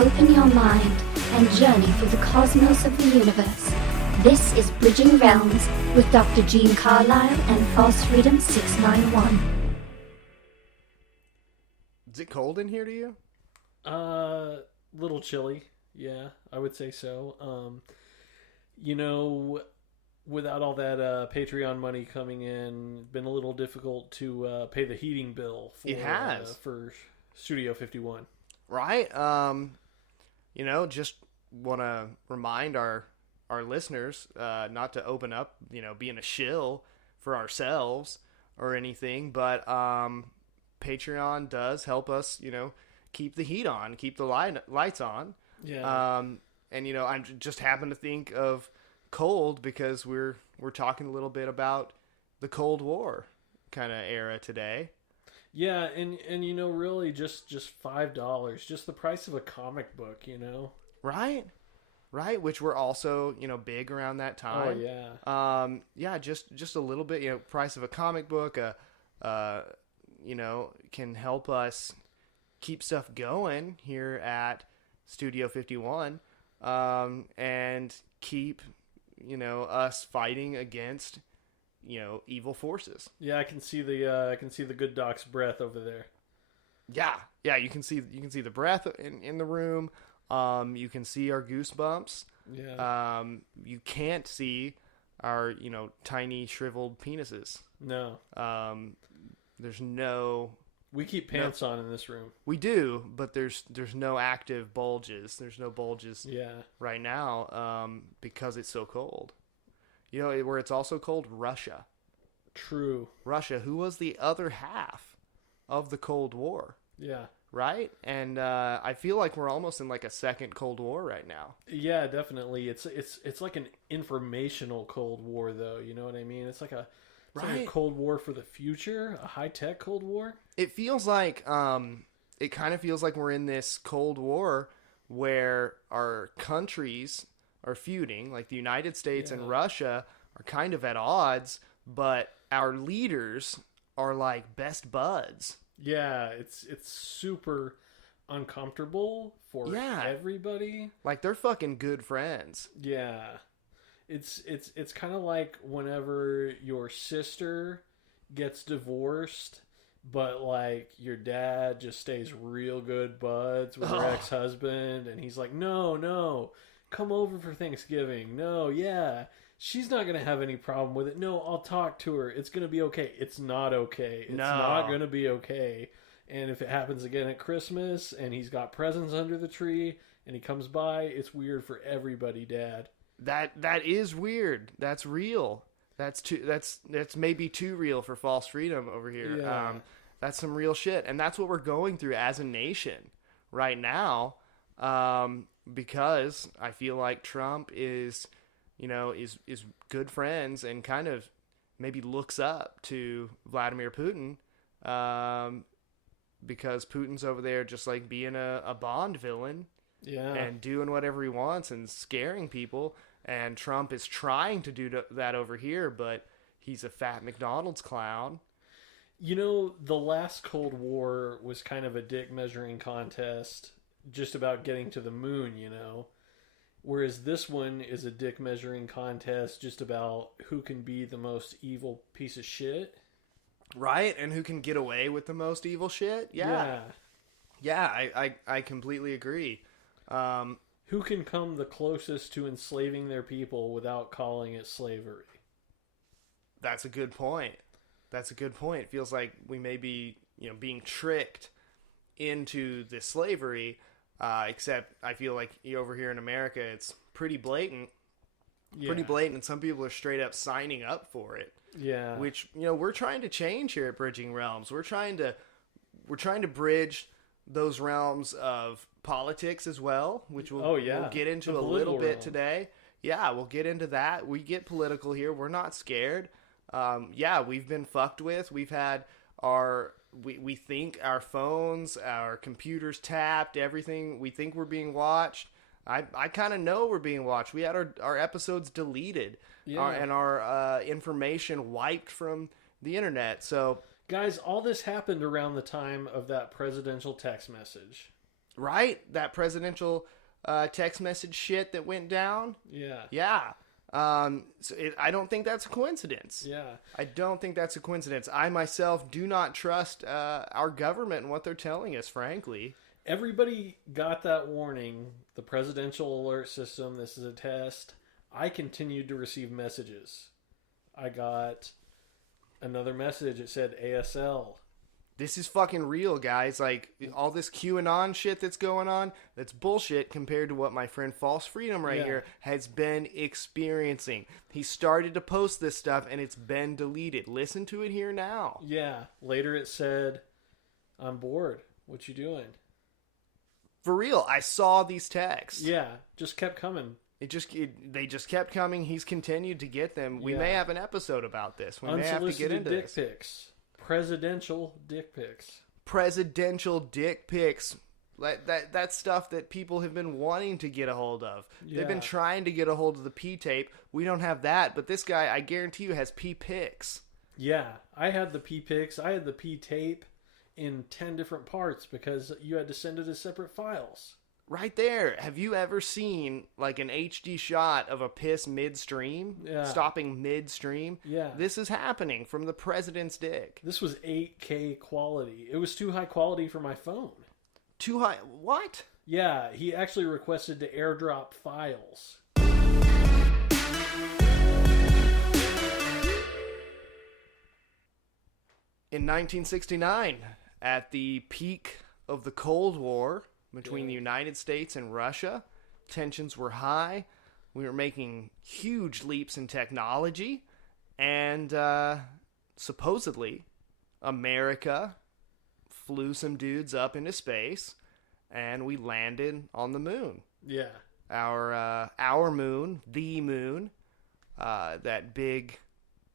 Open your mind and journey through the cosmos of the universe. This is Bridging Realms with Dr. Gene Carlisle and False Freedom 691. Is it cold in here to you? Little chilly. Yeah, I would say so. Without all that Patreon money coming in, been a little difficult to pay the heating bill for Studio 51. Right. Just want to remind our listeners not to open up, being a shill for ourselves or anything, but Patreon does help us, keep the heat on, keep the lights on. Yeah. I'm just happen to think of cold because we're talking a little bit about the Cold War kind of era today. Yeah, and really just $5, just the price of a comic book, Right, which were also big around that time. Oh yeah. Just a little bit, price of a comic book, can help us keep stuff going here at Studio 51, and keep us fighting against evil forces. Yeah, I can see the good doc's breath over there. Yeah, you can see the breath in the room. You can see our goosebumps. Yeah. You can't see our tiny shriveled penises. No. There's no. We keep pants on in this room. We do, but there's no active bulges. There's no bulges. Yeah. Right now, because it's so cold. Where it's also cold, Russia. True. Russia, who was the other half of the Cold War. Yeah. Right? And I feel like we're almost in like a second Cold War right now. Yeah, definitely. It's like an informational Cold War, though. You know what I mean? It's like a Cold War for the future, a high-tech Cold War. It feels like, it kind of feels like we're in this Cold War where our countries are feuding, like the United States and Russia are kind of at odds, but our leaders are like best buds. Yeah, it's super uncomfortable for everybody. Like they're fucking good friends. Yeah. It's kind of like whenever your sister gets divorced, but like your dad just stays real good buds with her ex-husband, and he's like, no, come over for Thanksgiving. No, yeah, she's not going to have any problem with it. No, I'll talk to her. It's going to be okay. It's not okay. It's not going to be okay. And if it happens again at Christmas and he's got presents under the tree and he comes by, it's weird for everybody, Dad. That is weird. That's real. That's maybe too real for False Freedom over here. Yeah. That's some real shit. And that's what we're going through as a nation right now. Because I feel like Trump is good friends and kind of maybe looks up to Vladimir Putin, because Putin's over there just like being a Bond villain, and doing whatever he wants and scaring people, and Trump is trying to do that over here, but he's a fat McDonald's clown. The last Cold War was kind of a dick measuring contest, just about getting to the moon, whereas this one is a dick measuring contest just about who can be the most evil piece of shit, right? And who can get away with the most evil shit. I completely agree. Who can come the closest to enslaving their people without calling it slavery? That's a good point. It feels like we may be being tricked into this slavery. Except I feel like over here in America, it's pretty blatant. And some people are straight up signing up for it. Yeah. Which, we're trying to change here at Bridging Realms. We're trying to bridge those realms of politics as well, which we'll get into a little bit today. Yeah, we'll get into that. We get political here. We're not scared. We've been fucked with. We've had we think our phones, our computers tapped, everything. We think we're being watched. I kind of know we're being watched. We had our episodes deleted, and our information wiped from the internet. So, guys, all this happened around the time of that presidential text message. Right? That presidential text message shit that went down. Yeah. Yeah. I don't think that's a coincidence. Yeah. I don't think that's a coincidence. I myself do not trust our government and what they're telling us, frankly. Everybody got that warning. The presidential alert system, this is a test. I continued to receive messages. I got another message. It said ASL. This is fucking real, guys. Like, all this QAnon shit that's going on, that's bullshit compared to what my friend False Freedom here has been experiencing. He started to post this stuff, and it's been deleted. Listen to it here now. Yeah. Later it said, I'm bored. What you doing? For real, I saw these texts. Yeah, just kept coming. They just kept coming. He's continued to get them. We may have an episode about this. We may have to get into dick pics. Presidential dick pics. Presidential dick pics. That's stuff that people have been wanting to get a hold of. Yeah. They've been trying to get a hold of the P-tape. We don't have that, but this guy, I guarantee you, has P-pics. Yeah, I had the P-pics. I had the P-tape in 10 different parts because you had to send it as separate files. Right there. Have you ever seen like an HD shot of a piss midstream? Yeah. Stopping midstream? Yeah. This is happening from the president's dick. This was 8K quality. It was too high quality for my phone. Too high? What? Yeah, he actually requested to airdrop files. In 1969, at the peak of the Cold War between the United States and Russia, tensions were high. We were making huge leaps in technology, and supposedly America flew some dudes up into space, and we landed on the moon. Yeah. Our moon, the moon, that big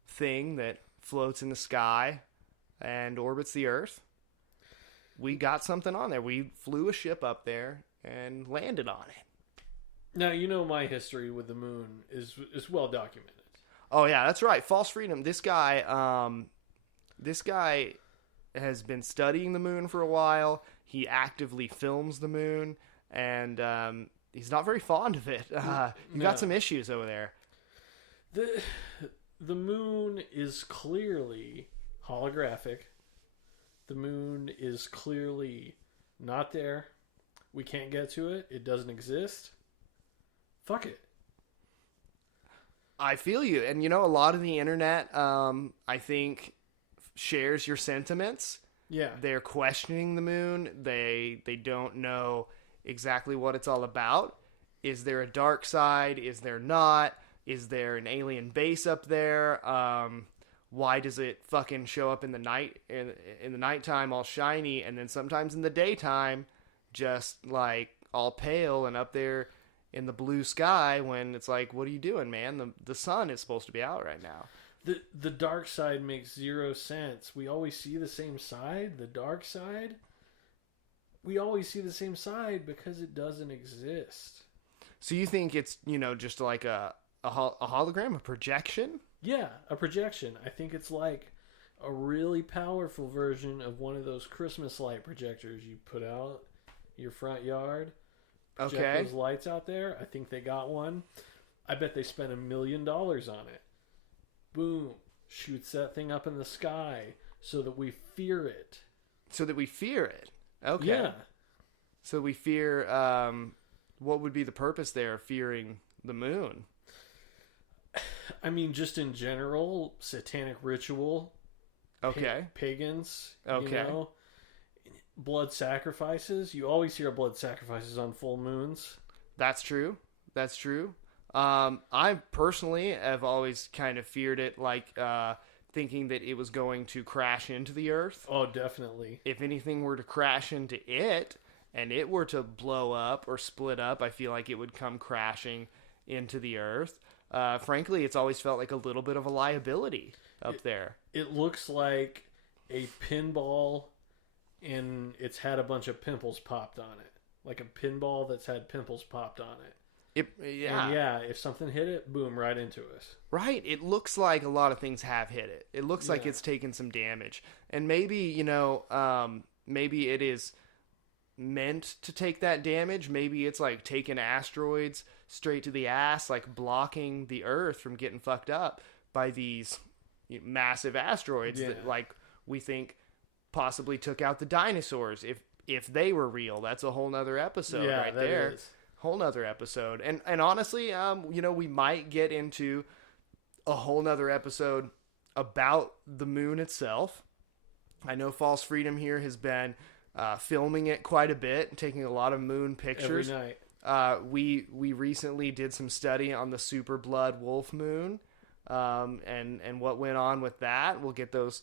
thing that floats in the sky and orbits the Earth. We got something on there. We flew a ship up there and landed on it. Now, you know my history with the moon is well documented. Oh, yeah, that's right. False Freedom. This guy has been studying the moon for a while. He actively films the moon, and he's not very fond of it. He's got some issues over there. The moon is clearly holographic. The moon is clearly not there. We can't get to it. It doesn't exist. Fuck it. I feel you. And, a lot of the internet, I think, shares your sentiments. Yeah. They're questioning the moon. They don't know exactly what it's all about. Is there a dark side? Is there not? Is there an alien base up there? Why does it fucking show up in the night, in the nighttime all shiny, and then sometimes in the daytime just like all pale and up there in the blue sky when it's like, what are you doing, man? The sun is supposed to be out right now. The dark side makes zero sense. We always see the same side, the dark side. We always see the same side because it doesn't exist. So you think it's, just like a hologram, a projection? Yeah, a projection. I think it's like a really powerful version of one of those Christmas light projectors you put out your front yard. Project those lights out there. I think they got one. I bet they spent $1 million on it. Boom. Shoots that thing up in the sky so that we fear it. So that we fear it. Okay. Yeah. So we fear, what would be the purpose there of fearing the moon? I mean, just in general, satanic ritual. Okay. Pagans. Okay. Blood sacrifices. You always hear blood sacrifices on full moons. That's true. That's true. I personally have always kind of feared it, like thinking that it was going to crash into the Earth. Oh, definitely. If anything were to crash into it, and it were to blow up or split up, I feel like it would come crashing into the Earth. Frankly, it's always felt like a little bit of a liability up there. It looks like a pinball, and it's had a bunch of pimples popped on it. Like a pinball that's had pimples popped on it. Yeah. If something hit it, boom, right into us. Right. It looks like a lot of things have hit it. It looks like it's taken some damage. And maybe, maybe it is meant to take that damage. Maybe it's like taking asteroids straight to the ass, like blocking the Earth from getting fucked up by these massive asteroids that like we think possibly took out the dinosaurs. If they were real, that's a whole nother episode right there. Is. Whole nother episode. And honestly, we might get into a whole nother episode about the moon itself. I know False Freedom here has been filming it quite a bit, taking a lot of moon pictures. Every night. We recently did some study on the super blood wolf moon, and what went on with that. We'll get those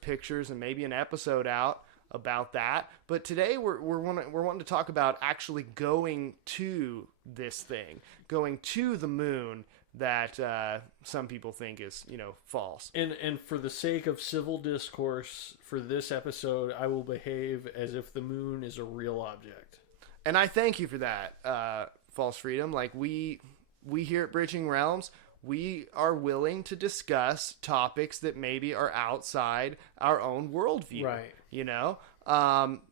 pictures and maybe an episode out about that. But today we're wanting to talk about actually going to this thing, going to the moon that some people think is false. And for the sake of civil discourse for this episode, I will behave as if the moon is a real object. And I thank you for that, False Freedom. Like we here at Bridging Realms, we are willing to discuss topics that maybe are outside our own worldview. Right.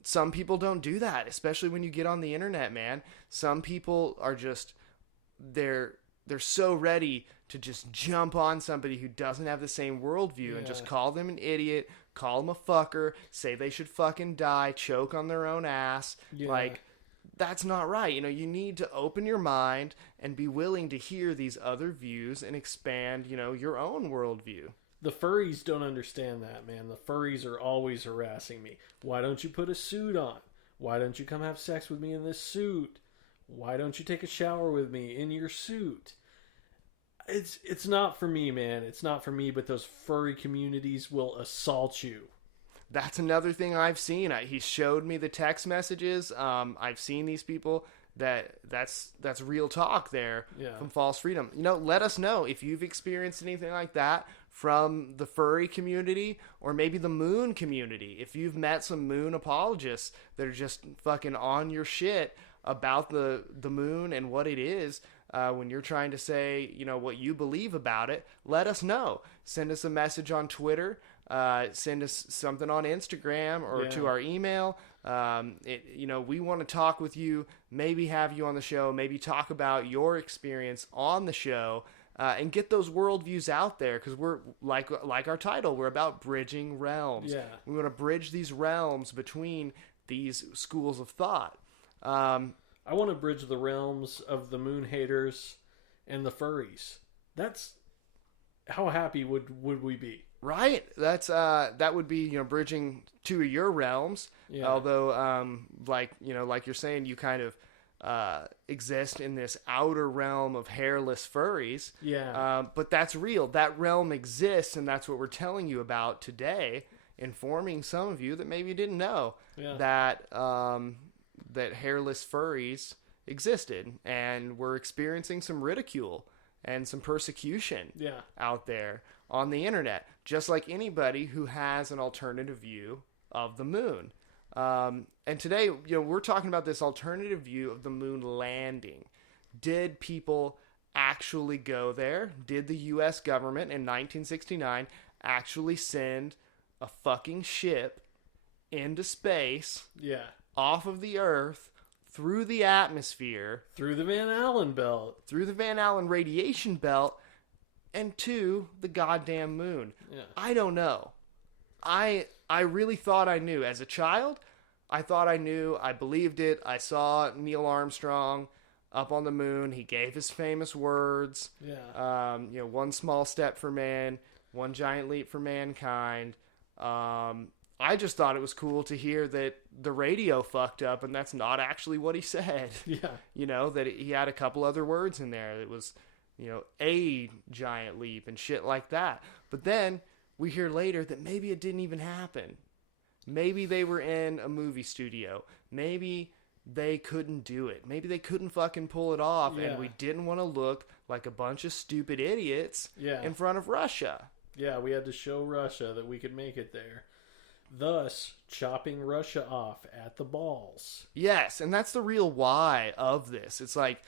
Some people don't do that, especially when you get on the internet, man. Some people are just they're so ready to just jump on somebody who doesn't have the same worldview and just call them an idiot, call them a fucker, say they should fucking die, choke on their own ass. Yeah. Like, that's not right. You need to open your mind and be willing to hear these other views and expand, your own worldview. The furries don't understand that, man. The furries are always harassing me. Why don't you put a suit on? Why don't you come have sex with me in this suit? Why don't you take a shower with me in your suit? It's not for me, man. It's not for me, but those furry communities will assault you. That's another thing I've seen. He showed me the text messages. I've seen these people. That's real talk there from False Freedom. Let us know if you've experienced anything like that from the furry community or maybe the moon community. If you've met some moon apologists that are just fucking on your shit about the moon and what it is, when you're trying to say, what you believe about it, let us know. Send us a message on Twitter. Send us something on Instagram or to our email. We want to talk with you, maybe have you on the show, maybe talk about your experience on the show, and get those worldviews out there, because we're like our title, we're about bridging realms. Yeah. We want to bridge these realms between these schools of thought. I want to bridge the realms of the moon haters and the furries. That's how happy would we be? Right. That's that would be bridging two of your realms. Yeah. Although like you're saying, you kind of exist in this outer realm of hairless furries. Yeah. But that's real. That realm exists, and that's what we're telling you about today, informing some of you that maybe didn't know that hairless furries existed, and we're experiencing some ridicule and some persecution out there on the internet, just like anybody who has an alternative view of the moon. And today, we're talking about this alternative view of the moon landing. Did people actually go there? Did the U.S. government in 1969 actually send a fucking ship into space? Yeah. Off of the Earth, through the atmosphere, through the Van Allen belt, through the Van Allen radiation belt, and to the goddamn moon? Yeah. I don't know. I really thought I knew. As a child, I thought I knew. I believed it. I saw Neil Armstrong up on the moon. He gave his famous words. Yeah. One small step for man, one giant leap for mankind. I just thought it was cool to hear that the radio fucked up, and that's not actually what he said. Yeah. That he had a couple other words in there. It was, a giant leap and shit like that. But then we hear later that maybe it didn't even happen. Maybe they were in a movie studio. Maybe they couldn't do it. Maybe they couldn't fucking pull it off, and we didn't want to look like a bunch of stupid idiots in front of Russia. Yeah, we had to show Russia that we could make it there. Thus, chopping Russia off at the balls. Yes, and that's the real why of this. It's like,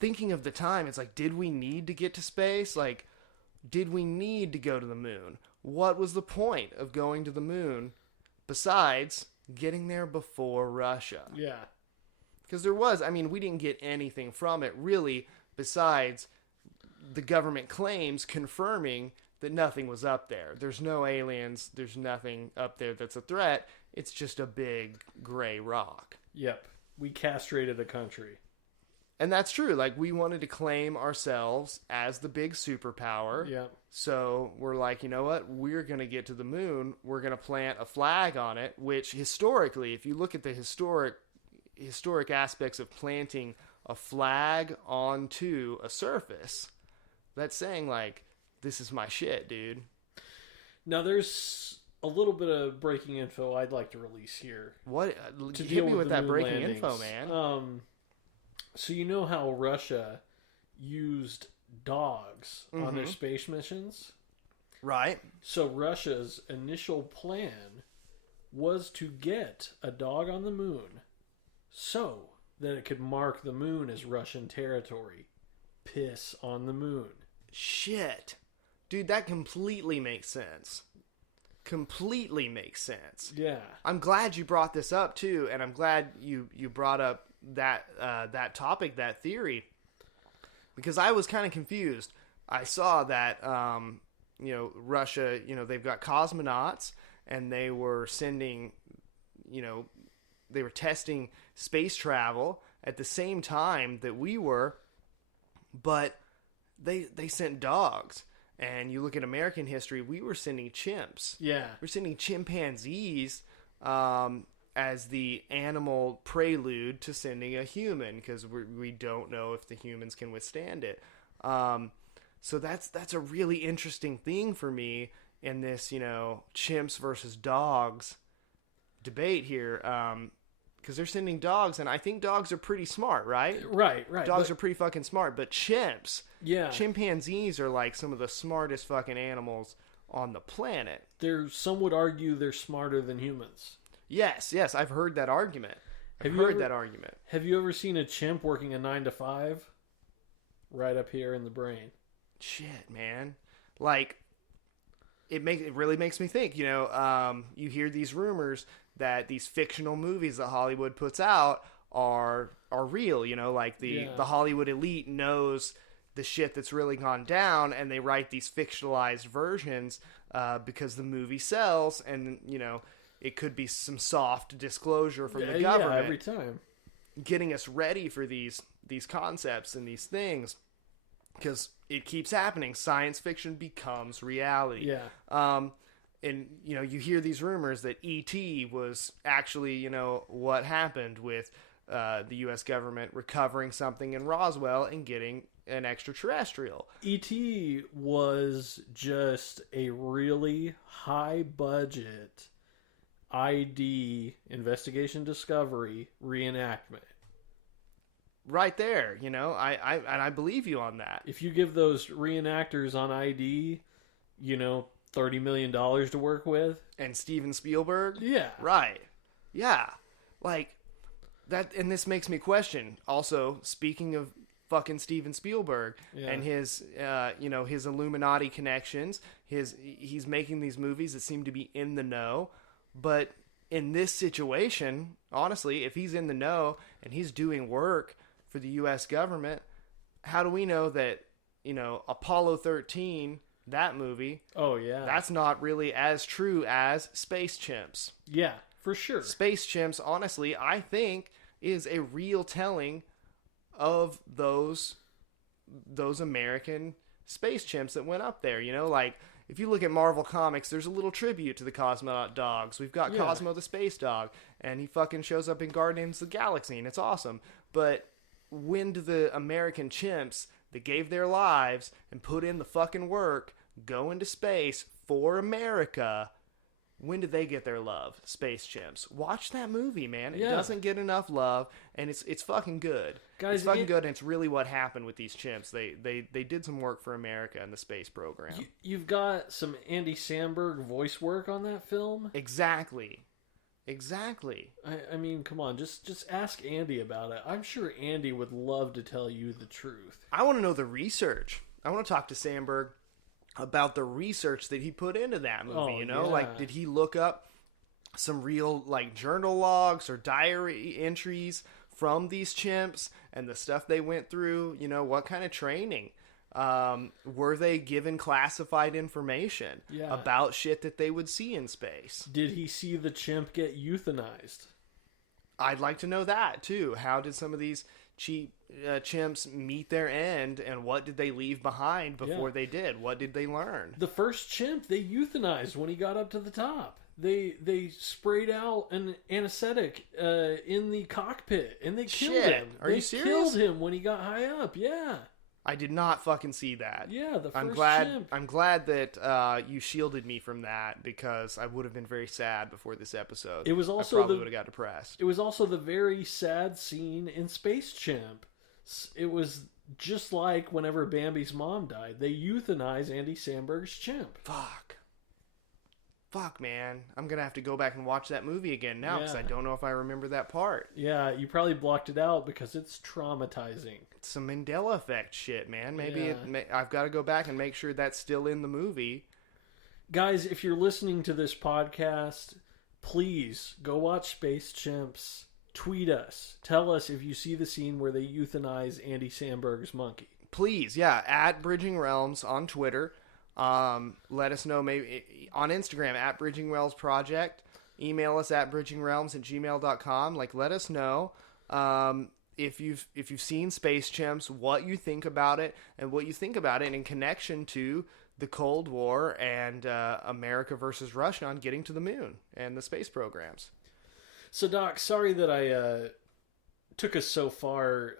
thinking of the time, it's like, did we need to get to space? Like, did we need to go to the moon? What was the point of going to the moon besides getting there before Russia. Yeah. Because we didn't get anything from it really besides the government claims confirming that nothing was up there. There's no aliens. There's nothing up there that's a threat. It's just a big gray rock. Yep. We castrated a country. And that's true. Like, we wanted to claim ourselves as the big superpower. Yep. So we're like, you know what? We're going to get to the moon. We're going to plant a flag on it, which historically, if you look at the historic aspects of planting a flag onto a surface, that's saying, like, this is my shit, dude. Now, there's a little bit of breaking info I'd like to release here. What? Hit me with that breaking info, man. So you know how Russia used dogs on their space missions? Right. So Russia's initial plan was to get a dog on the moon so that it could mark the moon as Russian territory. Piss on the moon. Shit. Dude, that completely makes sense. Completely makes sense. Yeah. I'm glad you brought this up, too, and I'm glad you brought up that topic, that theory, because I was kind of confused. I saw that, Russia, they've got cosmonauts, and they were sending, they were testing space travel at the same time that we were, but they sent dogs. And you look at American history, we were sending chimps. Yeah. We're sending chimpanzees as the animal prelude to sending a human, because we don't know if the humans can withstand it. So that's a really interesting thing for me in this, chimps versus dogs debate here. Because they're sending dogs, and I think dogs are pretty smart, right? Right. Dogs are pretty fucking smart, but chimps... Yeah. Chimpanzees are like some of the smartest fucking animals on the planet. Some would argue they're smarter than humans. Yes, I've heard that argument. Have you ever seen a chimp working a 9 to 5? Right up here in the brain. Shit, man. Like, it really makes me think, you hear these rumors that these fictional movies that Hollywood puts out are real, like the Hollywood elite knows the shit that's really gone down, and they write these fictionalized versions because the movie sells, and it could be some soft disclosure from the government every time, getting us ready for these concepts and these things, because it keeps happening. Science fiction becomes reality. And you hear these rumors that E.T. was actually what happened with the U.S. government recovering something in Roswell and getting an extraterrestrial. E.T. was just a really high budget ID investigation discovery reenactment. Right there, I believe you on that. If you give those reenactors on ID, $30 million to work with. And Steven Spielberg? Yeah. Right. Yeah. Like, that, and this makes me question, also, speaking of fucking Steven Spielberg and his his Illuminati connections, he's making these movies that seem to be in the know, but in this situation, honestly, if he's in the know and he's doing work for the U.S. government, how do we know that Apollo 13, that movie, that's not really as true as Space Chimps? Yeah, for sure. Space Chimps, honestly, I think is a real telling of those American space chimps that went up there. Like, if you look at Marvel Comics, there's a little tribute to the cosmonaut dogs. We've got Cosmo the space dog, and he fucking shows up in Guardians of the Galaxy, and it's awesome. But when do the American chimps that gave their lives and put in the fucking work go into space for America, when did they get their love? Space Chimps. Watch that movie, man. It doesn't get enough love, and it's fucking good. Guys, it's fucking good, and it's really what happened with these chimps. They did some work for America in the space program. You've got some Andy Samberg voice work on that film? Exactly. I mean, come on, just ask Andy about it. I'm sure Andy would love to tell you the truth. I want to know the research. I want to talk to Samberg about the research that he put into that movie. Like, did he look up some real like journal logs or diary entries from these chimps and the stuff they went through. You know, what kind of training were they given classified information about shit that they would see in space? Did he see the chimp get euthanized? I'd like to know that too. How did some of these cheap chimps meet their end, and what did they leave behind before they did? What did they learn? The first chimp they euthanized when he got up to the top. They sprayed out an anesthetic in the cockpit, and they killed him. Are you serious? They killed him when he got high up. Yeah. I did not fucking see that. Yeah, the first chimp. I'm glad that you shielded me from that, because I would have been very sad before this episode. It was also I probably would have got depressed. It was also the very sad scene in Space Chimp. It was just like whenever Bambi's mom died. They euthanized Andy Samberg's chimp. Fuck, man. I'm going to have to go back and watch that movie again now, because I don't know if I remember that part. Yeah, you probably blocked it out because it's traumatizing. It's some Mandela effect shit, man. Maybe I've got to go back and make sure that's still in the movie. Guys, if you're listening to this podcast, please go watch Space Chimps. Tweet us. Tell us if you see the scene where they euthanize Andy Samberg's monkey. Please, at Bridging Realms on Twitter. Let us know, maybe on Instagram at Bridging Realms Project. Email us at bridgingrealms@gmail.com. Like, let us know if you've seen Space Chimps, what you think about it, and what you think about it in connection to the Cold War and America versus Russia on getting to the moon and the space programs. So, Doc, sorry that I took us so far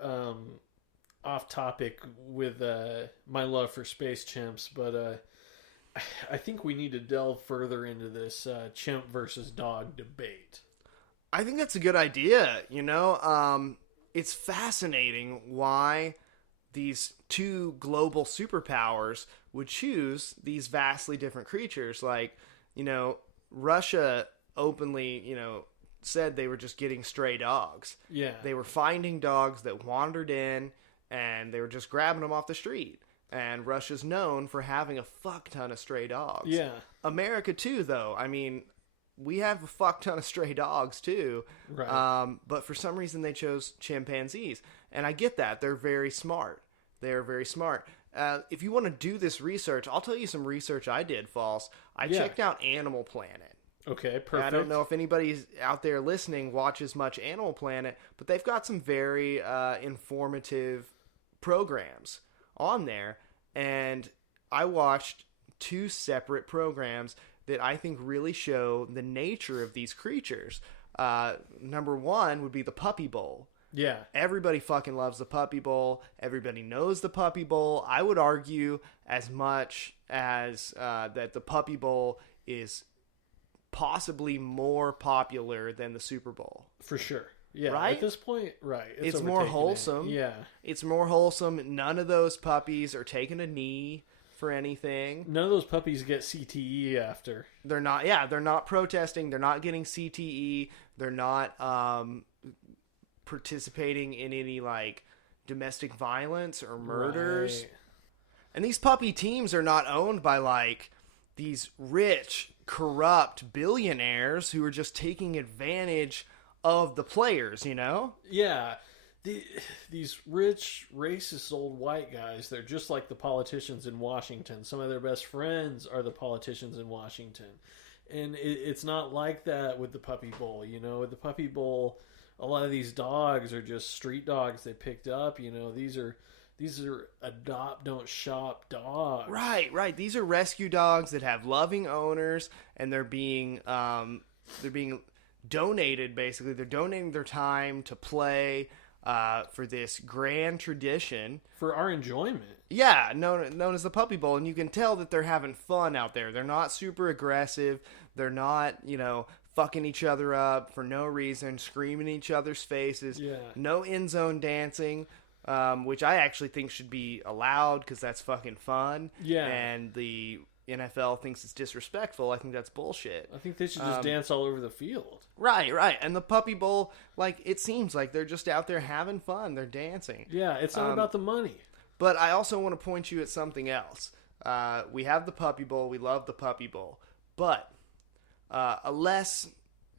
off topic with my love for Space Chimps, but I think we need to delve further into this chimp versus dog debate. I think that's a good idea. You know, it's fascinating why these two global superpowers would choose these vastly different creatures. Like, you know, Russia openly, you know, said they were just getting stray dogs. Yeah. They were finding dogs that wandered in, and they were just grabbing them off the street. And Russia's known for having a fuck ton of stray dogs. Yeah. America too, though. I mean, we have a fuck ton of stray dogs too. Right. But for some reason they chose chimpanzees. And I get that. They're very smart. They're very smart. If you want to do this research, I'll tell you some research I did, False. I checked out Animal Planet. Okay, perfect. I don't know if anybody out there listening watches much Animal Planet, but they've got some very informative programs on there. And I watched two separate programs that I think really show the nature of these creatures. Number one would be the Puppy Bowl. Yeah. Everybody fucking loves the Puppy Bowl. Everybody knows the Puppy Bowl. I would argue as much as that the Puppy Bowl is possibly more popular than the Super Bowl. For sure. Yeah. Right? At this point, right. It's more wholesome. Yeah. It's more wholesome. None of those puppies are taking a knee for anything. None of those puppies get CTE after. They're not protesting. They're not getting CTE. They're not participating in any like domestic violence or murders. Right. And these puppy teams are not owned by like these rich, corrupt billionaires who are just taking advantage of the players, you know? Yeah. These rich, racist old white guys, they're just like the politicians in Washington. Some of their best friends are the politicians in Washington. And it's not like that with the Puppy Bowl, you know? With the Puppy Bowl, a lot of these dogs are just street dogs they picked up, you know? These are adopt, don't shop dogs. Right. These are rescue dogs that have loving owners, and they're being donated, basically. They're donating their time to play for this grand tradition. For our enjoyment. Yeah, known as the Puppy Bowl. And you can tell that they're having fun out there. They're not super aggressive. They're not, you know, fucking each other up for no reason, screaming in each other's faces. Yeah. No end zone dancing, which I actually think should be allowed because that's fucking fun. Yeah. And the NFL thinks it's disrespectful. I think that's bullshit. I think they should just dance all over the field. Right. And the Puppy Bowl, like, it seems like they're just out there having fun. They're dancing. Yeah, it's not about the money. But I also want to point you at something else. We have the Puppy Bowl. We love the Puppy Bowl. But a less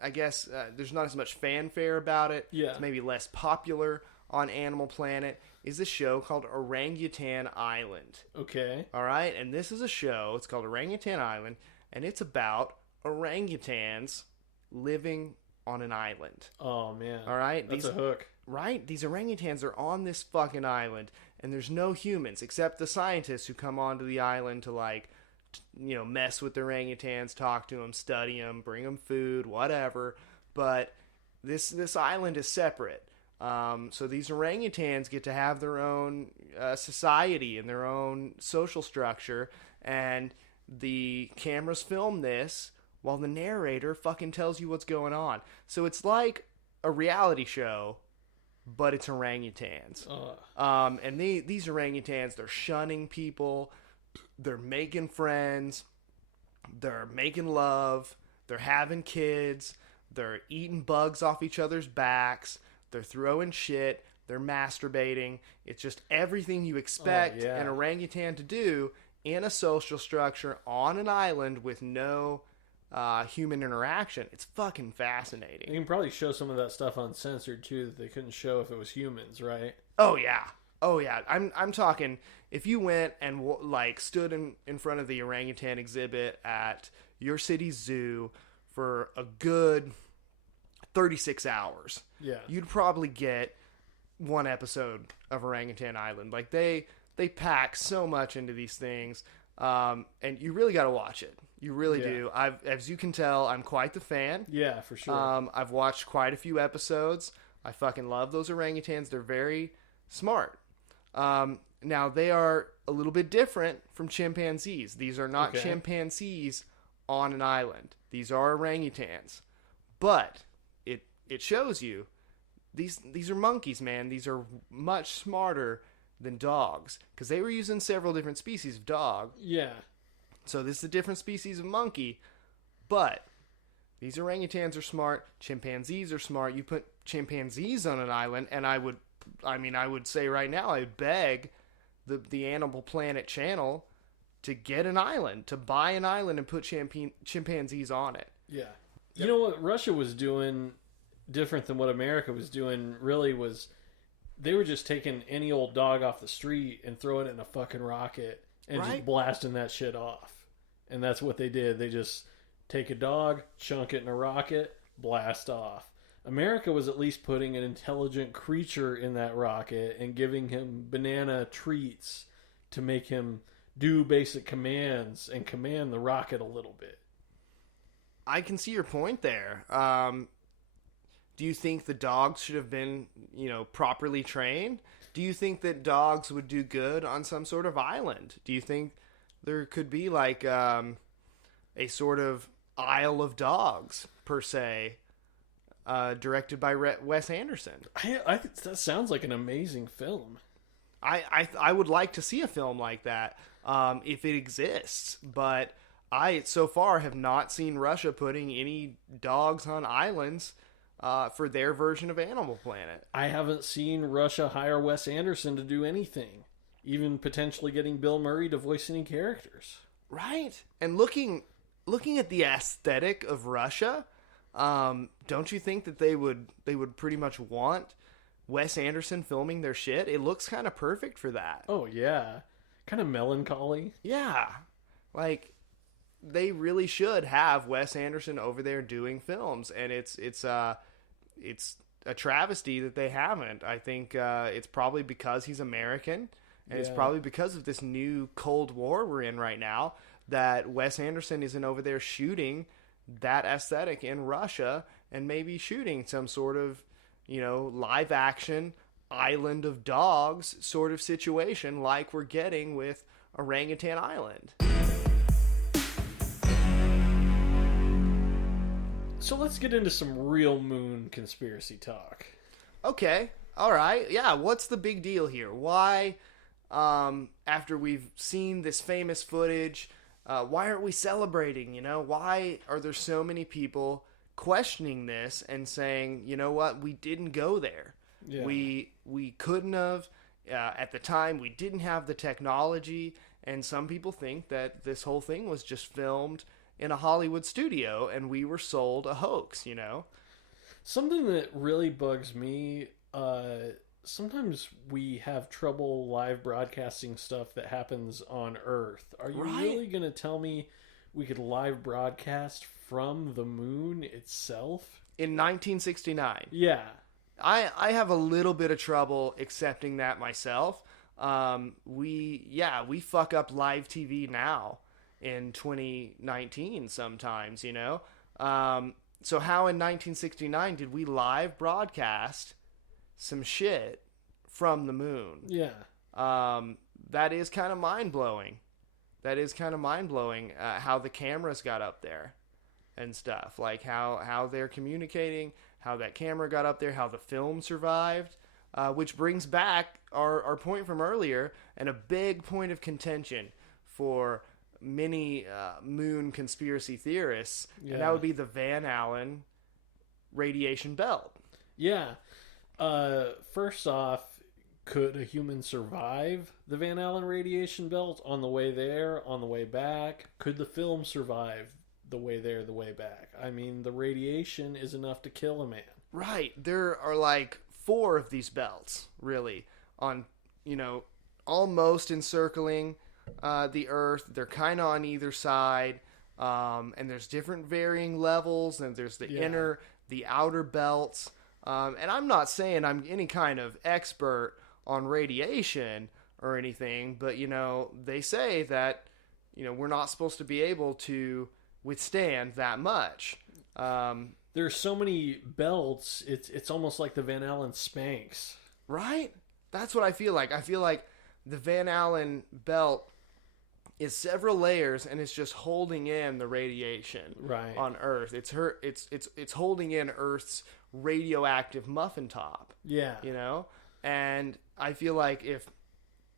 I guess there's not as much fanfare about it. Yeah. It's maybe less popular on Animal Planet, is a show called Orangutan Island. Okay. All right? And this is a show, it's called Orangutan Island, and it's about orangutans living on an island. Oh, man. All right? That's a hook. Right? These orangutans are on this fucking island, and there's no humans except the scientists who come onto the island to, like, mess with the orangutans, talk to them, study them, bring them food, whatever. But this island is separate. So these orangutans get to have their own society and their own social structure, and the cameras film this while the narrator fucking tells you what's going on. So it's like a reality show, but it's orangutans. And these orangutans, they're shunning people, they're making friends, they're making love, they're having kids, they're eating bugs off each other's backs, they're throwing shit, they're masturbating. It's just everything you expect an orangutan to do in a social structure on an island with no human interaction. It's fucking fascinating. You can probably show some of that stuff uncensored too that they couldn't show if it was humans, right? Oh yeah. I'm talking if you went and stood in front of the orangutan exhibit at your city's zoo for a good 36 hours. Yeah. You'd probably get one episode of Orangutan Island. Like they pack so much into these things. And you really got to watch it. You really do. As you can tell, I'm quite the fan. Yeah, for sure. I've watched quite a few episodes. I fucking love those orangutans. They're very smart. Now they are a little bit different from chimpanzees. These are not chimpanzees on an island. These are orangutans. But it shows you these are monkeys, man. These are much smarter than dogs because they were using several different species of dog. Yeah. So this is a different species of monkey, but these orangutans are smart. Chimpanzees are smart. You put chimpanzees on an island, and I would say right now, I beg the Animal Planet channel to get an island, to buy an island and put chimpanzees on it. Yeah. You know what Russia was doing different than what America was doing really was they were just taking any old dog off the street and throwing it in a fucking rocket and just blasting that shit off. And that's what they did. They just take a dog, chunk it in a rocket, blast off. America was at least putting an intelligent creature in that rocket and giving him banana treats to make him do basic commands and command the rocket a little bit. I can see your point there. Do you think the dogs should have been, properly trained? Do you think that dogs would do good on some sort of island? Do you think there could be like a sort of Isle of Dogs, per se, directed by Wes Anderson? I that sounds like an amazing film. I would like to see a film like that if it exists, but I so far have not seen Russia putting any dogs on islands for their version of Animal Planet. I haven't seen Russia hire Wes Anderson to do anything, even potentially getting Bill Murray to voice any characters. Right, and looking at the aesthetic of Russia, don't you think that they would pretty much want Wes Anderson filming their shit? It looks kind of perfect for that. Oh yeah, kind of melancholy. Yeah, like they really should have Wes Anderson over there doing films, and it's a travesty that they haven't. I think it's probably because he's American, and it's probably because of this new Cold War we're in right now that Wes Anderson isn't over there shooting that aesthetic in Russia and maybe shooting some sort of, live action Island of Dogs sort of situation like we're getting with Orangutan Island. So let's get into some real moon conspiracy talk. Okay. All right. Yeah. What's the big deal here? Why, after we've seen this famous footage, why aren't we celebrating? Why are there so many people questioning this and saying, you know what, we didn't go there. Yeah. We couldn't have. At the time, we didn't have the technology. And some people think that this whole thing was just filmed in a Hollywood studio, and we were sold a hoax, you know? Something that really bugs me, sometimes we have trouble live broadcasting stuff that happens on Earth. Are you really going to tell me we could live broadcast from the moon itself? In 1969. Yeah. I have a little bit of trouble accepting that myself. We fuck up live TV now in 2019 sometimes, you know? So how in 1969 did we live broadcast some shit from the moon? Yeah. That is kind of mind-blowing. How the cameras got up there and stuff. Like how they're communicating, how that camera got up there, how the film survived. Which brings back our point from earlier, and a big point of contention for many moon conspiracy theorists, and that would be the Van Allen radiation belt. Yeah. First off, could a human survive the Van Allen radiation belt on the way there, on the way back? Could the film survive the way there, the way back? I mean, the radiation is enough to kill a man. Right. There are like 4 of these belts, really, on, you know, almost encircling the Earth. They're kind of on either side, and there's different varying levels, and there's the inner, the outer belts. And I'm not saying I'm any kind of expert on radiation or anything, but, you know, they say that, you know, we're not supposed to be able to withstand that much. There's so many belts, it's almost like the Van Allen Spanx. Right? That's what I feel like. I feel like the Van Allen belt is several layers, and it's just holding in the radiation on Earth. It's holding in Earth's radioactive muffin top. Yeah. You know? And I feel like if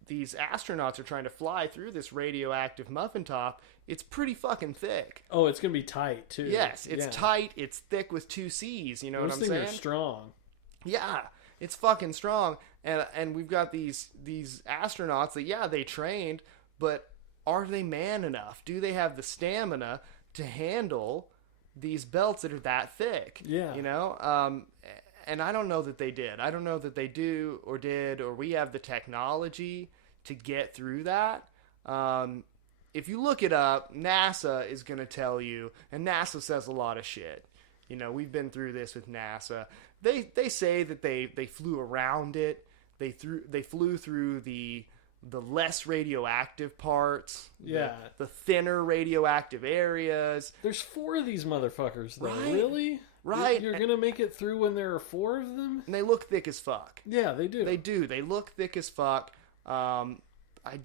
these astronauts are trying to fly through this radioactive muffin top, it's pretty fucking thick. Oh, it's going to be tight, too. Yes, it's tight, it's thick with 2 C's, you know what I'm saying? Those things are strong. Yeah, it's fucking strong. And we've got these astronauts that, they trained, but are they man enough? Do they have the stamina to handle these belts that are that thick? Yeah. You know? And I don't know that they did. I don't know that they do or did, or we have the technology to get through that. If you look it up, NASA is going to tell you, and NASA says a lot of shit. You know, we've been through this with NASA. They say that they flew around it. They flew through the less radioactive parts. Yeah. The thinner radioactive areas. There's 4 of these motherfuckers, though. Right? Really? Right. You're going to make it through when there are 4 of them? And they look thick as fuck. Yeah, they do. They do. They look thick as fuck. I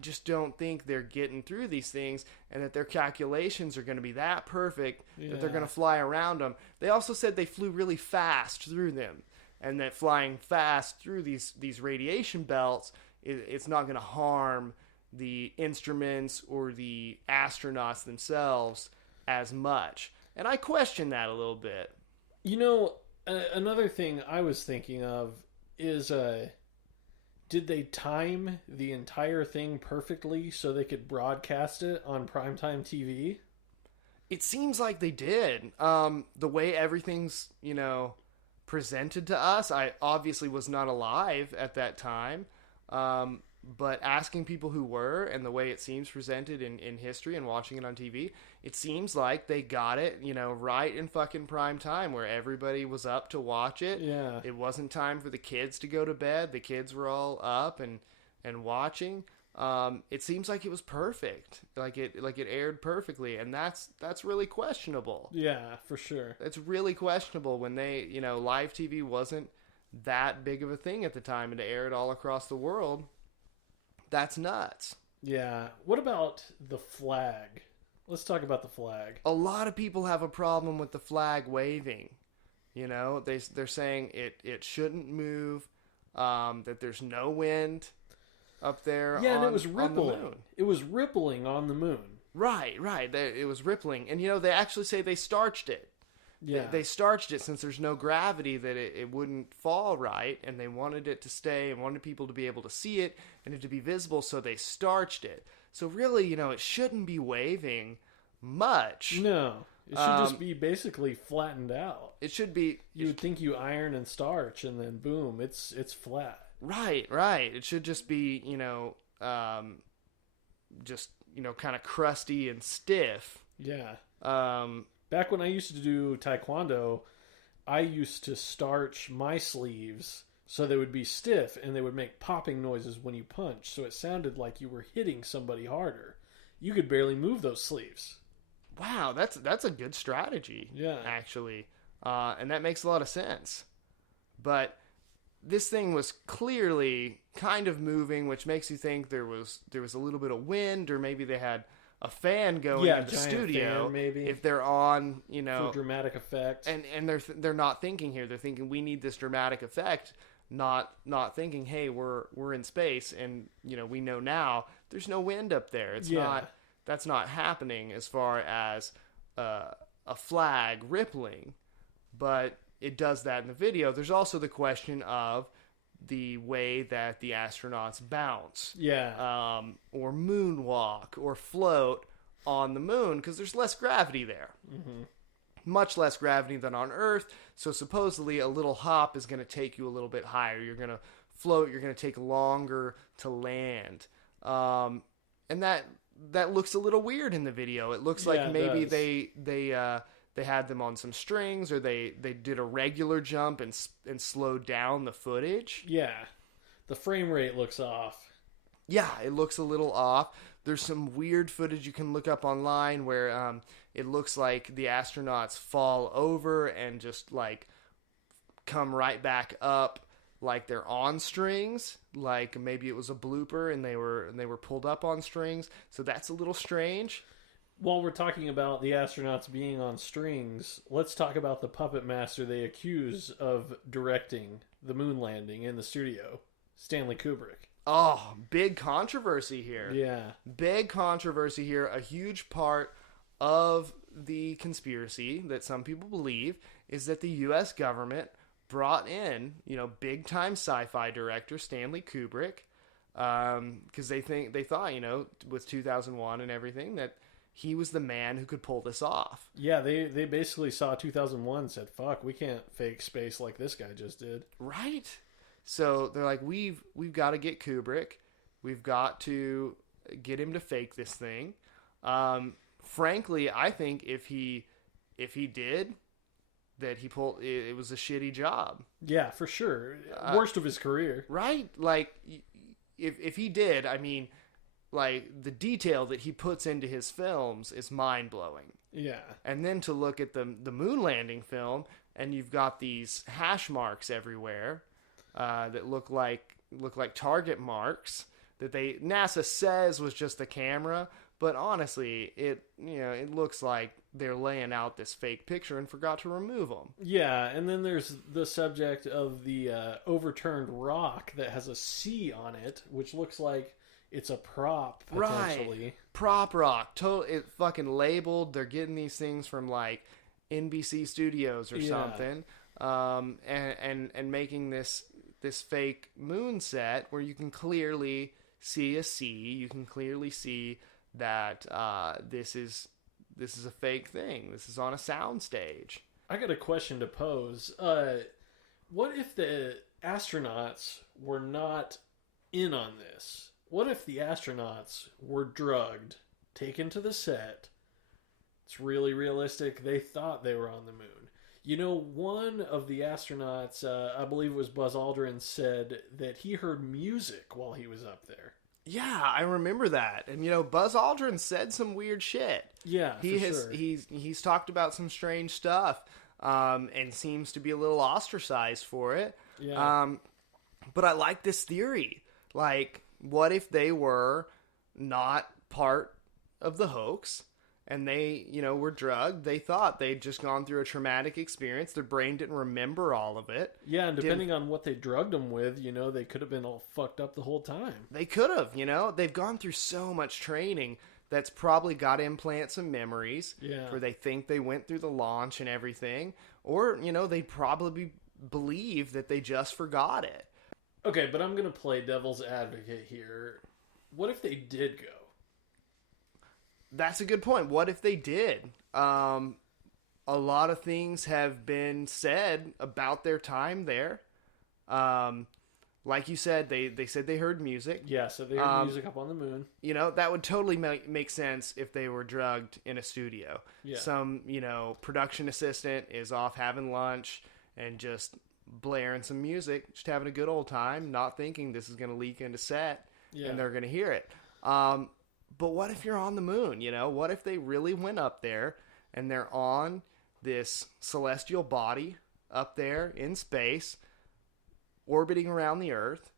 just don't think they're getting through these things, and that their calculations are going to be that perfect that they're going to fly around them. They also said they flew really fast through them, and that flying fast through these radiation belts, it's not going to harm the instruments or the astronauts themselves as much. And I question that a little bit. You know, another thing I was thinking of is, did they time the entire thing perfectly so they could broadcast it on primetime TV? It seems like they did. The way everything's, you know, presented to us, I obviously was not alive at that time. But asking people who were, and the way it seems presented in history and watching it on TV, it seems like they got it, you know, right in fucking prime time where everybody was up to watch it. Yeah. It wasn't time for the kids to go to bed. The kids were all up and watching. It seems like it was perfect. Like it aired perfectly, and that's really questionable. Yeah, for sure. It's really questionable when they, you know, live TV wasn't that big of a thing at the time, and to air it all across the world, that's nuts. Yeah. What about the flag? Let's talk about the flag. A lot of people have a problem with the flag waving. You know, they're saying it shouldn't move, that there's no wind up there. Yeah, and it was rippling. It was rippling on the moon. Right. It was rippling. And, you know, they actually say they starched it. Yeah. They starched it since there's no gravity, that it wouldn't fall right, and they wanted it to stay and wanted people to be able to see it and it to be visible, so they starched it. So really, you know, it shouldn't be waving much. No. It should just be basically flattened out. It should be... You would think you iron and starch, and then boom, it's flat. Right. It should just be, just, kind of crusty and stiff. Yeah. Back when I used to do Taekwondo, I used to starch my sleeves so they would be stiff and they would make popping noises when you punch, so it sounded like you were hitting somebody harder. You could barely move those sleeves. Wow, that's a good strategy. Yeah, actually, and that makes a lot of sense. But this thing was clearly kind of moving, which makes you think there was a little bit of wind, or maybe they had a fan going in the studio. Fan, maybe if they're on, for dramatic effect. And they're not thinking here. They're thinking we need this dramatic effect. Not thinking, hey, we're in space, and we know now there's no wind up there. It's not. That's not happening as far as a flag rippling, but it does that in the video. There's also the question of the way that the astronauts bounce, or moonwalk or float on the moon, because there's less gravity there. Mm-hmm. Much less gravity than on Earth, so supposedly a little hop is going to take you a little bit higher. You're going to float, you're going to take longer to land. And that looks a little weird in the video. It looks like maybe they had them on some strings, or they did a regular jump and slowed down the footage. Yeah, the frame rate looks off. Yeah, it looks a little off. There's some weird footage you can look up online where it looks like the astronauts fall over and just like come right back up, like they're on strings, like maybe it was a blooper and they were pulled up on strings. So that's a little strange. While we're talking about the astronauts being on strings, let's talk about the puppet master they accuse of directing the moon landing in the studio, Stanley Kubrick. Oh, big controversy here. Yeah. Big controversy here. A huge part of the conspiracy that some people believe is that the U.S. government brought in, big-time sci-fi director Stanley Kubrick, because they thought, with 2001 and everything, that he was the man who could pull this off. Yeah, they basically saw 2001 and said, fuck, we can't fake space like this guy just did. Right. So they're like, we've got to get Kubrick. We've got to get him to fake this thing. Frankly, I think if he did, that he pulled, it was a shitty job. Yeah, for sure. Worst of his career. Right? Like, if he did, I mean, like, the detail that he puts into his films is mind-blowing. Yeah. And then to look at the moon landing film, and you've got these hash marks everywhere that look like target marks that NASA says was just the camera, but honestly, it looks like they're laying out this fake picture and forgot to remove them. Yeah, and then there's the subject of the overturned rock that has a C on it, which looks like it's a prop, potentially. Right. Prop rock. It fucking labeled. They're getting these things from, like, NBC Studios or something, and making this fake moon set where you can clearly see a C. You can clearly see that this is a fake thing. This is on a sound stage. I got a question to pose. What if the astronauts were not in on this? What if the astronauts were drugged, taken to the set? It's really realistic. They thought they were on the moon. One of the astronauts, I believe it was Buzz Aldrin, said that he heard music while he was up there. Yeah, I remember that. And Buzz Aldrin said some weird shit. Yeah, sure. He's talked about some strange stuff, and seems to be a little ostracized for it. Yeah. But I like this theory. Like, what if they were not part of the hoax? And they, were drugged. They thought they'd just gone through a traumatic experience. Their brain didn't remember all of it. Yeah, and depending on what they drugged them with, they could have been all fucked up the whole time. They could have, They've gone through so much training that's probably got to implant some memories. Yeah. Where they think they went through the launch and everything. Or, they probably believe that they just forgot it. Okay, but I'm going to play devil's advocate here. What if they did go? That's a good point. What if they did? A lot of things have been said about their time there. Like you said, they said they heard music. Yeah, so they heard music up on the moon. You know, that would totally make sense if they were drugged in a studio. Yeah. Some, production assistant is off having lunch and just blaring some music, just having a good old time, not thinking this is going to leak into set and they're going to hear it. But what if you're on the moon? What if they really went up there and they're on this celestial body up there in space, orbiting around the Earth,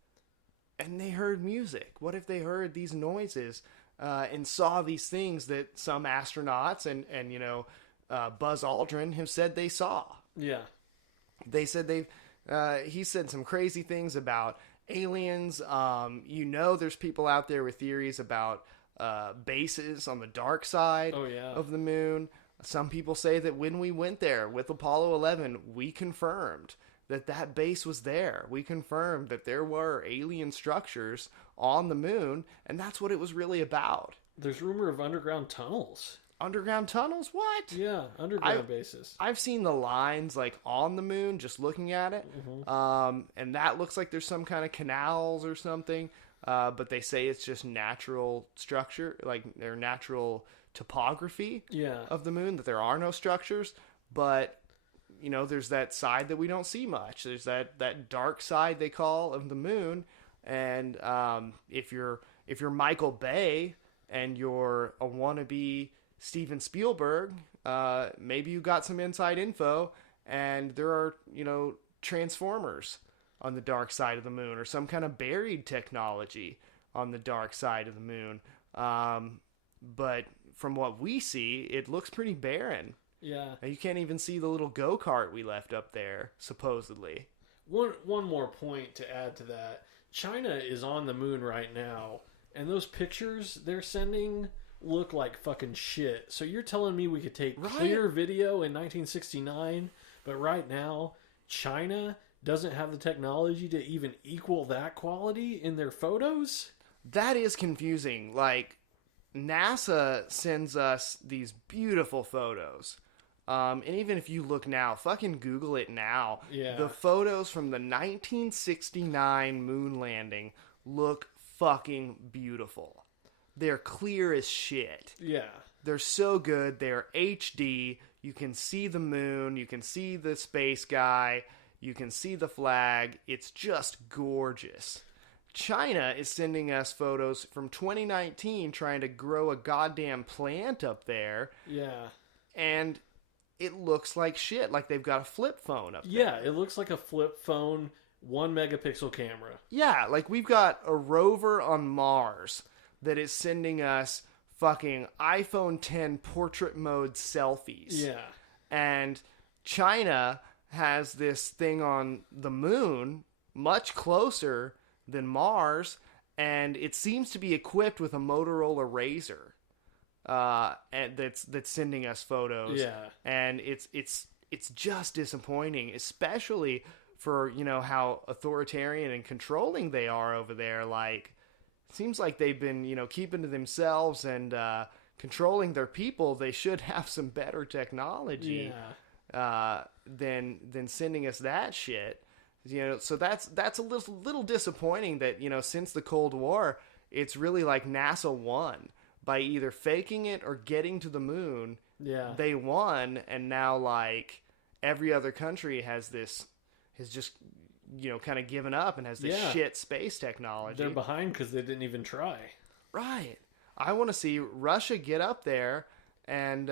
and they heard music? What if they heard these noises and saw these things that some astronauts and Buzz Aldrin have said they saw? Yeah. They said he said some crazy things about aliens. There's people out there with theories about bases on the dark side of the moon. Some people say that when we went there with Apollo 11, we confirmed that base was there. We confirmed that there were alien structures on the moon, and that's what it was really about. There's rumor of underground tunnels. Underground tunnels? What? Yeah, underground bases. I've seen the lines on the moon, just looking at it, and that looks like there's some kind of canals or something. But they say it's just natural structure, like their natural topography of the moon. That there are no structures, but there's that side that we don't see much. There's that dark side they call of the moon, and if you're Michael Bay and you're a wannabe Steven Spielberg, maybe you got some inside info, and there are transformers on the dark side of the moon, or some kind of buried technology on the dark side of the moon. But from what we see, it looks pretty barren. Yeah. And you can't even see the little go-kart we left up there, supposedly. One more point to add to that. China is on the moon right now, and those pictures they're sending look like fucking shit. So you're telling me we could take clear video in 1969, but right now, China doesn't have the technology to even equal that quality in their photos? That is confusing. Like, NASA sends us these beautiful photos. And even if you look now, fucking Google it now. Yeah. The photos from the 1969 moon landing look fucking beautiful. They're clear as shit. Yeah. They're so good. They're HD. You can see the moon. You can see the space guy. You can see the flag. It's just gorgeous. China is sending us photos from 2019 trying to grow a goddamn plant up there. Yeah. And it looks like shit. Like they've got a flip phone up there. Yeah, it looks like a flip phone, 1 megapixel camera. Yeah, like we've got a rover on Mars that is sending us fucking iPhone 10 portrait mode selfies. Yeah. And China has this thing on the moon much closer than Mars, and it seems to be equipped with a Motorola Razr and that's sending us photos. Yeah. And it's just disappointing, especially for how authoritarian and controlling they are over there. Like, seems like they've been keeping to themselves and controlling their people. They should have some better technology. Yeah. Than sending us that shit. So that's a little disappointing that since the Cold War, it's really like NASA won by either faking it or getting to the moon. Yeah. They won, and now like every other country has just kind of given up and has this shit space technology. They're behind because they didn't even try. Right. I want to see Russia get up there and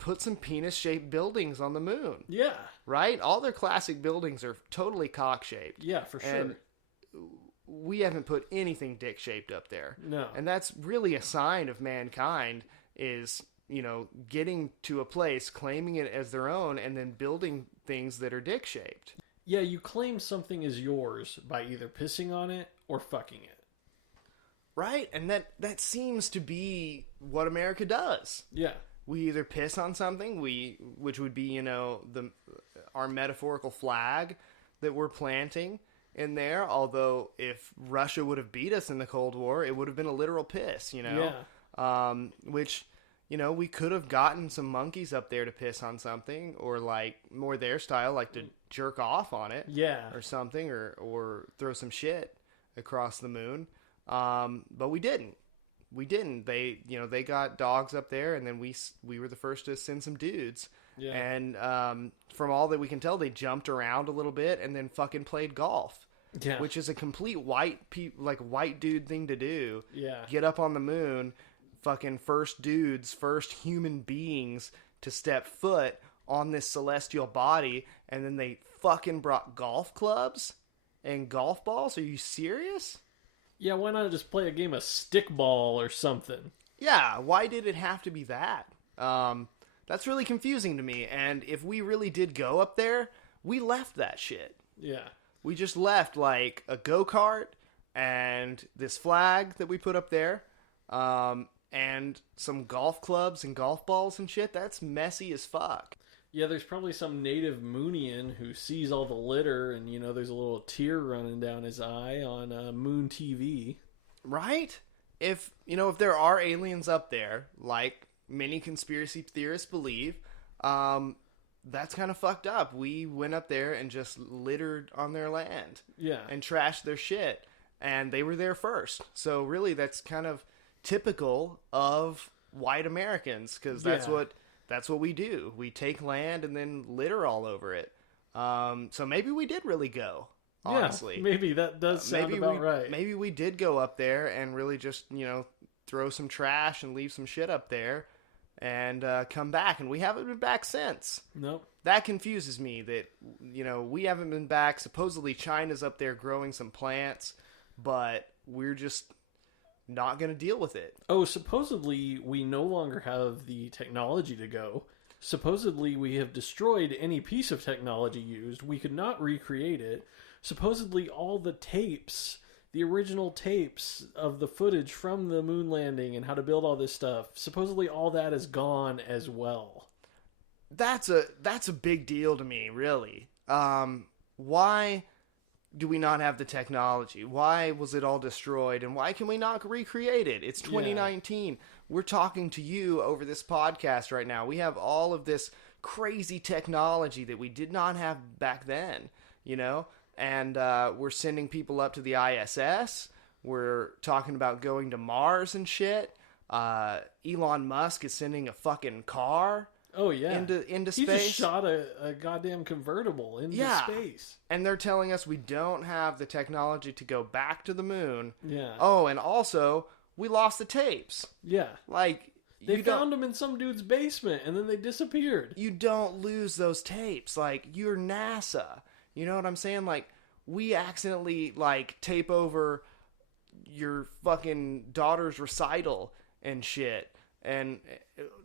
put some penis-shaped buildings on the moon. Yeah. Right? All their classic buildings are totally cock-shaped. Yeah, for sure. And we haven't put anything dick-shaped up there. No. And that's really a sign of mankind is, getting to a place, claiming it as their own, and then building things that are dick-shaped. Yeah, you claim something is yours by either pissing on it or fucking it. Right? And that seems to be what America does. Yeah. We either piss on something, which would be, our metaphorical flag that we're planting in there. Although if Russia would have beat us in the Cold War, it would have been a literal piss, Yeah. which, you know, we could have gotten some monkeys up there to piss on something, or like more their style, like to jerk off on it, or something, or throw some shit across the moon. But we didn't. They, you know, they got dogs up there, and then we were the first to send some dudes. Yeah. And from all that we can tell, they jumped around a little bit and then fucking played golf. Yeah. Which is a complete white dude thing to do. Yeah. Get up on the moon, fucking first human beings to step foot on this celestial body, and then they fucking brought golf clubs and golf balls? Are you serious? Yeah, why not just play a game of stickball or something? Yeah, why did it have to be that? That's really confusing to me, and if we really did go up there, we left that shit. Yeah. We just left, like, a go-kart and this flag that we put up there, and some golf clubs and golf balls and shit. That's messy as fuck. Yeah, there's probably some native Moonian who sees all the litter, and, you know, there's a little tear running down his eye on Moon TV. Right? If there are aliens up there, like many conspiracy theorists believe, that's kind of fucked up. We went up there and just littered on their land. Yeah. And trashed their shit. And they were there first. So really, that's kind of typical of white Americans, because that's what we do. We take land and then litter all over it. So maybe we did really go, honestly. Yeah, maybe that does sound about right. Maybe we did go up there and really just, you know, throw some trash and leave some shit up there and come back. And we haven't been back since. Nope. That confuses me that, you know, we haven't been back. Supposedly China's up there growing some plants, but we're just not going to deal with it. Oh, supposedly we no longer have the technology to go. Supposedly we have destroyed any piece of technology used. We could not recreate it. Supposedly all the tapes, the original tapes of the footage from the moon landing and how to build all this stuff, supposedly all that is gone as well. That's a big deal to me, really. Why do we not have the technology? Why was it all destroyed? And why can we not recreate it? It's 2019. Yeah. We're talking to you over this podcast right now. We have all of this crazy technology that we did not have back then, you know? And we're sending people up to the ISS. We're talking about going to Mars and shit. Elon Musk is sending a fucking car. Oh, yeah. Into space. He just shot a goddamn convertible into space. And they're telling us we don't have the technology to go back to the moon. Yeah. Oh, and also, we lost the tapes. Yeah. Like, they found them in some dude's basement, and then they disappeared. You don't lose those tapes. Like, you're NASA. You know what I'm saying? Like, we accidentally, like, tape over your fucking daughter's recital and shit. And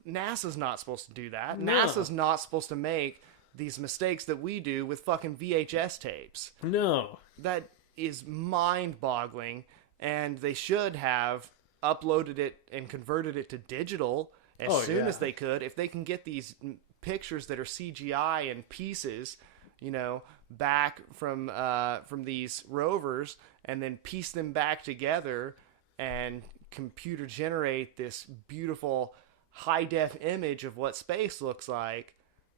NASA's not supposed to do that. No. NASA's not supposed to make these mistakes that we do with fucking VHS tapes. No. That is mind-boggling, and they should have uploaded it and converted it to digital as soon as they could. If they can get these pictures that are CGI and pieces, you know, back from these rovers, and then piece them back together and computer generate this beautiful high def image of what space looks like,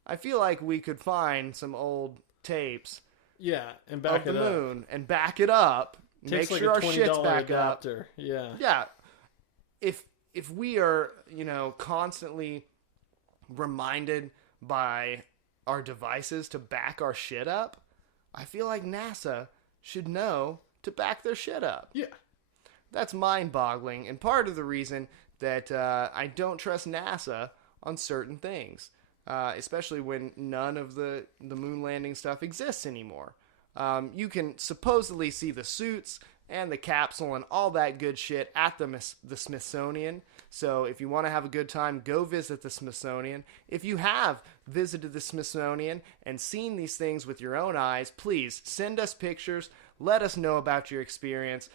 I feel like we could find some old tapes and back of the it moon and back it up. Takes make like sure a our shit's back adapter. up. Yeah. If we are, you know, constantly reminded by our devices to back our shit up, I feel like NASA should know to back their shit up. Yeah. That's mind-boggling, and part of the reason that I don't trust NASA on certain things, especially when none of the moon landing stuff exists anymore. You can supposedly see the suits and the capsule and all that good shit at the Smithsonian. So if you want to have a good time, go visit the Smithsonian. If you have visited the Smithsonian and seen these things with your own eyes, please send us pictures. Let us know about your experience.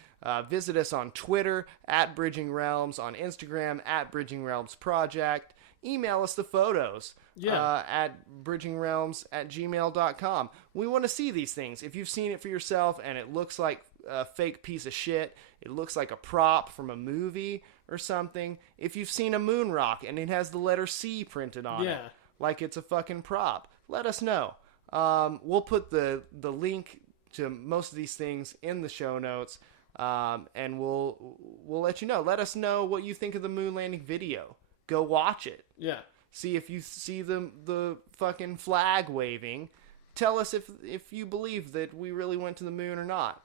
Visit us on Twitter at Bridging Realms, on Instagram at Bridging Realms Project. Email us the photos at bridgingrealms@gmail.com. We want to see these things. If you've seen it for yourself and it looks like a fake piece of shit, it looks like a prop from a movie, or something, if you've seen a moon rock and it has the letter C printed on it, like it's a fucking prop, let us know. We'll put the link to most of these things in the show notes, and we'll let you know. Let us know what you think of the moon landing video. Go watch it. Yeah. See if you see the fucking flag waving. Tell us if you believe that we really went to the moon or not.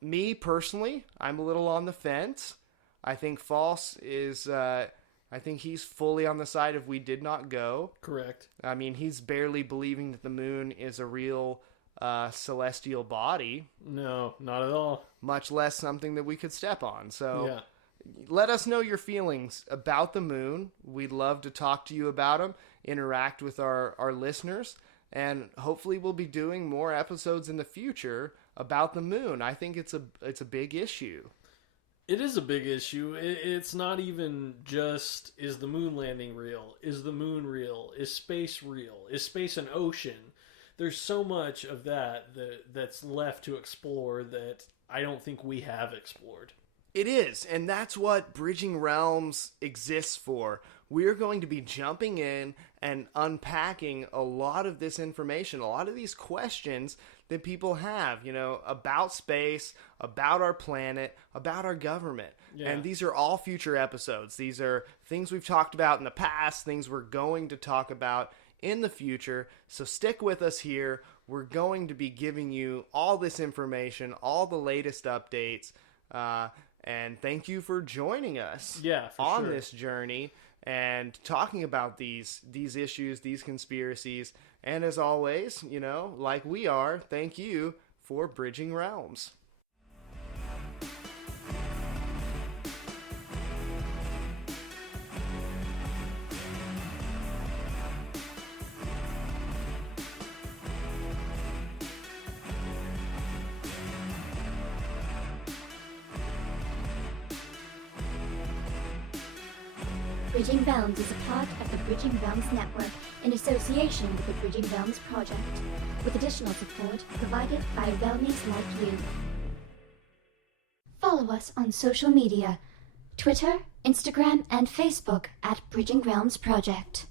Me, personally, I'm a little on the fence. I think False is... I think he's fully on the side of we did not go. Correct. I mean, he's barely believing that the moon is a real celestial body. No, not at all. Much less something that we could step on. So let us know your feelings about the moon. We'd love to talk to you about them, interact with our listeners, and hopefully we'll be doing more episodes in the future about the moon. I think it's a big issue. It is a big issue. It's not even just, is the moon landing real? Is the moon real? Is space real? Is space an ocean? There's so much of that's left to explore that I don't think we have explored. It is, and that's what Bridging Realms exists for. We're going to be jumping in and unpacking a lot of this information, a lot of these questions that people have, about space, about our planet, about our government. Yeah. And these are all future episodes. These are things we've talked about in the past, things we're going to talk about in the future. So stick with us here. We're going to be giving you all this information, all the latest updates, and thank you for joining us on this journey and talking about these issues, these conspiracies. And as always, like we are, thank you for Bridging Realms. Bridging Realms is a part of the Bridging Realms Network in association with the Bridging Realms Project, with additional support provided by Realmies like you. Follow us on social media, Twitter, Instagram, and Facebook at Bridging Realms Project.